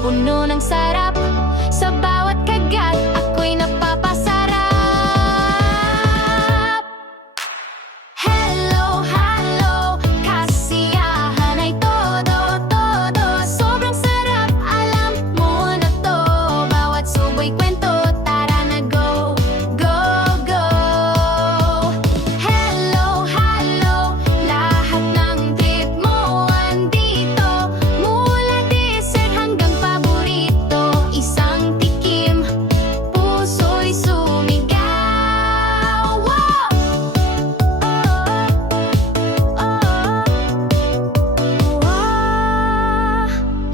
puno ng sarap. Sa bawat kagat, ako'y napapasarap. Hello, hello, kasiyahan ay todo, todo. Sobrang sarap, alam mo na to. Bawat subo'y kwento, tara na go, go, go. Hello, hello, lahat ng trip mo andito. Mula dessert hanggang paborito, isang tikim, puso'y sumigaw. Wow!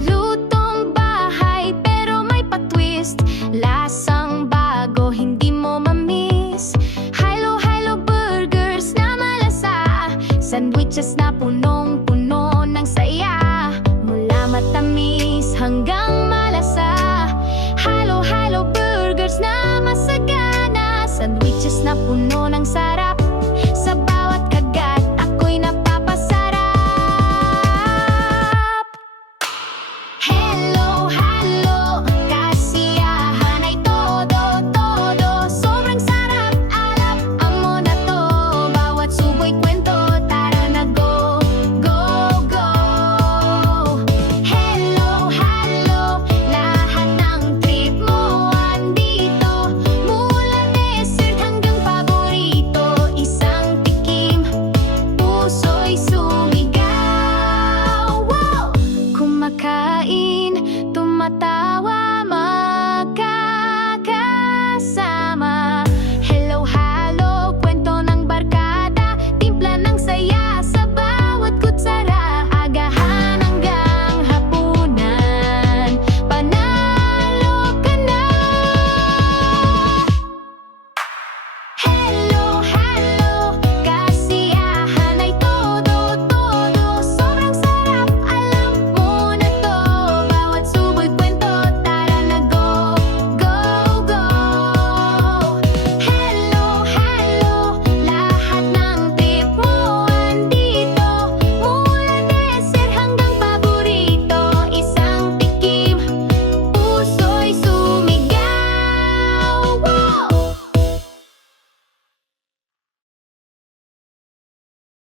Lutong bahay pero may pa-twist. Lasang bago, hindi mo ma-miss. Hilo-hilo burgers na malasa. Sandwiches na puno